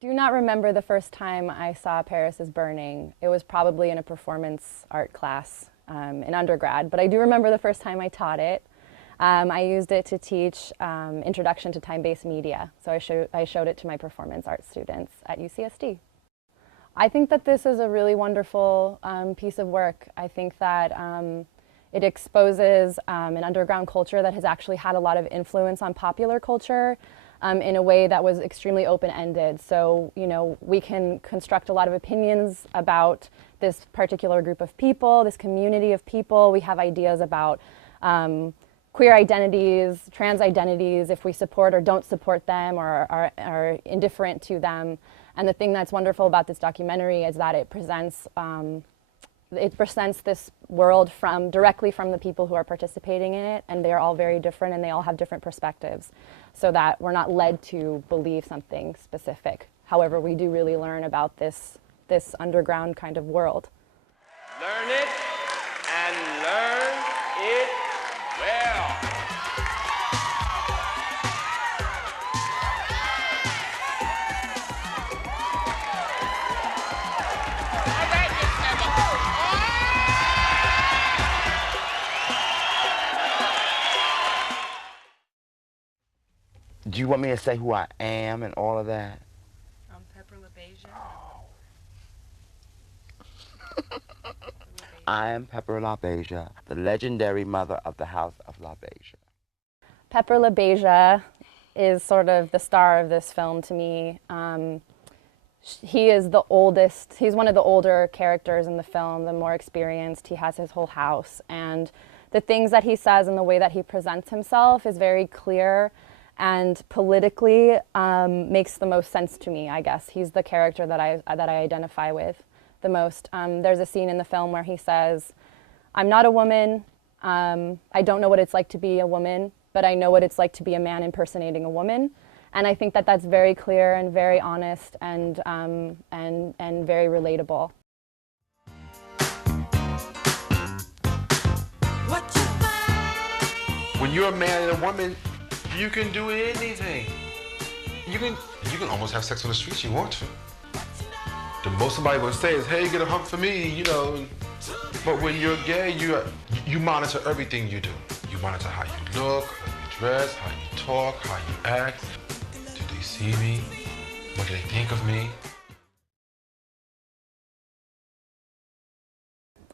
Do not remember the first time I saw Paris is Burning. It was probably in a performance art class in undergrad, but I do remember the first time I taught it. I used it to teach Introduction to Time-Based Media, so I showed it to my performance art students at UCSD. I think that this is a really wonderful piece of work. I think that it exposes an underground culture that has actually had a lot of influence on popular culture in a way that was extremely open-ended. So, you know, we can construct a lot of opinions about this particular group of people, this community of people. We have ideas about queer identities, trans identities, if we support or don't support them or are indifferent to them. And the thing that's wonderful about this documentary is that it presents this world directly from the people who are participating in it, and they're all very different and they all have different perspectives, so that we're not led to believe something specific. However, we do really learn about this underground kind of world. Learn it and learn it well. Do you want me to say who I am and all of that? I'm Pepper LaBeija. Oh. I am Pepper LaBeija, the legendary mother of the House of LaBeija. Pepper LaBeija is sort of the star of this film to me. He is the oldest, he's one of the older characters in the film, the more experienced. He has his whole house, and the things that he says and the way that he presents himself is very clear and politically makes the most sense to me, I guess. He's the character that I identify with the most. There's a scene in the film where he says, "I'm not a woman, I don't know what it's like to be a woman, but I know what it's like to be a man impersonating a woman." And I think that that's very clear and very honest and very relatable. When you're a man and a woman, you can do anything. You can almost have sex on the streets you want to. The most somebody will say is, "Hey, get a hump for me," you know. But when you're gay, you monitor everything you do. You monitor how you look, how you dress, how you talk, how you act. Do they see me? What do they think of me?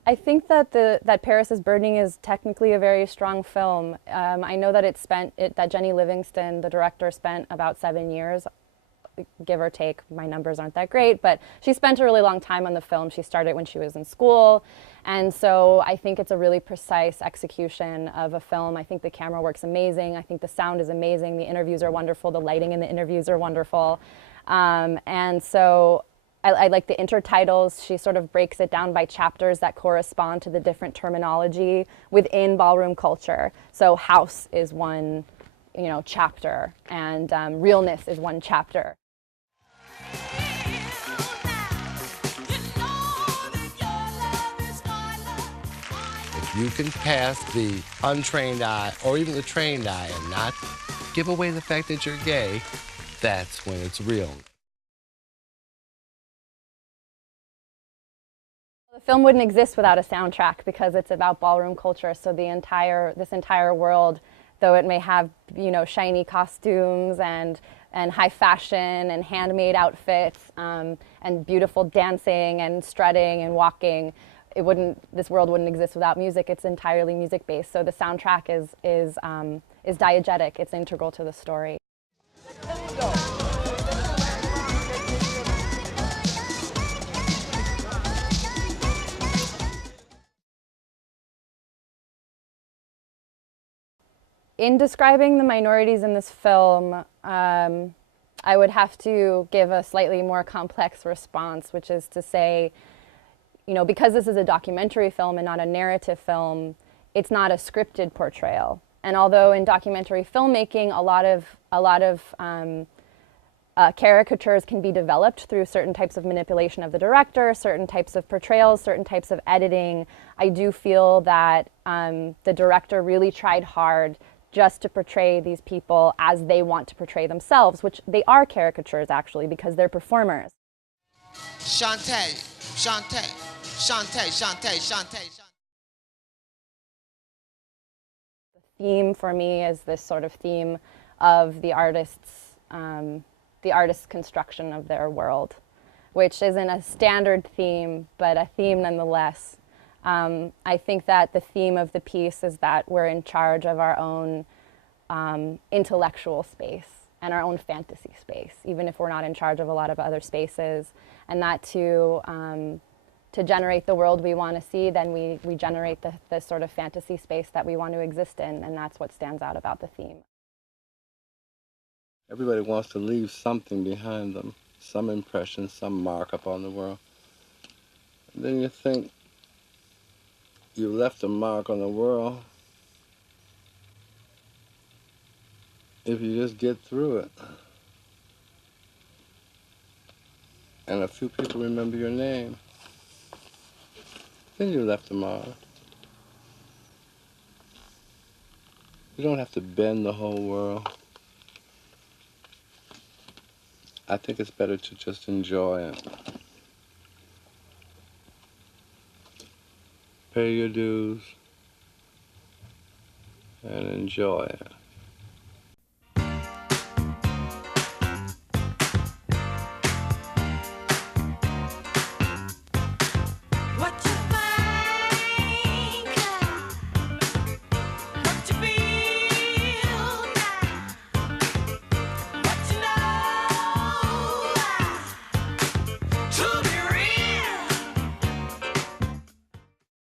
I think that Paris is Burning is technically a very strong film. I know that that Jenny Livingston, the director, spent about 7 years, give or take. My numbers aren't that great, but she spent a really long time on the film. She started when she was in school, and so I think it's a really precise execution of a film. I think the camera works amazing. I think the sound is amazing. The interviews are wonderful. The lighting in the interviews are wonderful, and so I like the intertitles. She sort of breaks it down by chapters that correspond to the different terminology within ballroom culture. So house is one, chapter, and realness is one chapter. If you can pass the untrained eye or even the trained eye and not give away the fact that you're gay, that's when it's real. The film wouldn't exist without a soundtrack because it's about ballroom culture. So this entire world, though it may have shiny costumes and high fashion and handmade outfits and beautiful dancing and strutting and walking, this world wouldn't exist without music. It's entirely music based. So the soundtrack is diegetic. It's integral to the story. In describing the minorities in this film, I would have to give a slightly more complex response, which is to say, because this is a documentary film and not a narrative film, it's not a scripted portrayal. And although in documentary filmmaking, a lot of caricatures can be developed through certain types of manipulation of the director, certain types of portrayals, certain types of editing, I do feel that the director really tried hard just to portray these people as they want to portray themselves, which they are caricatures actually because they're performers. Shantae, Shantae, Shantae, Shantae, Shantae. The theme for me is this sort of theme of the artist's construction of their world, which isn't a standard theme, but a theme nonetheless. I think that the theme of the piece is that we're in charge of our own intellectual space and our own fantasy space, even if we're not in charge of a lot of other spaces. And that to generate the world we want to see, then we generate the sort of fantasy space that we want to exist in, and that's what stands out about the theme. Everybody wants to leave something behind them, some impression, some mark upon the world. And then you think you left a mark on the world if you just get through it. And a few people remember your name, then you left a mark. You don't have to bend the whole world. I think it's better to just enjoy it. Pay your dues and enjoy it.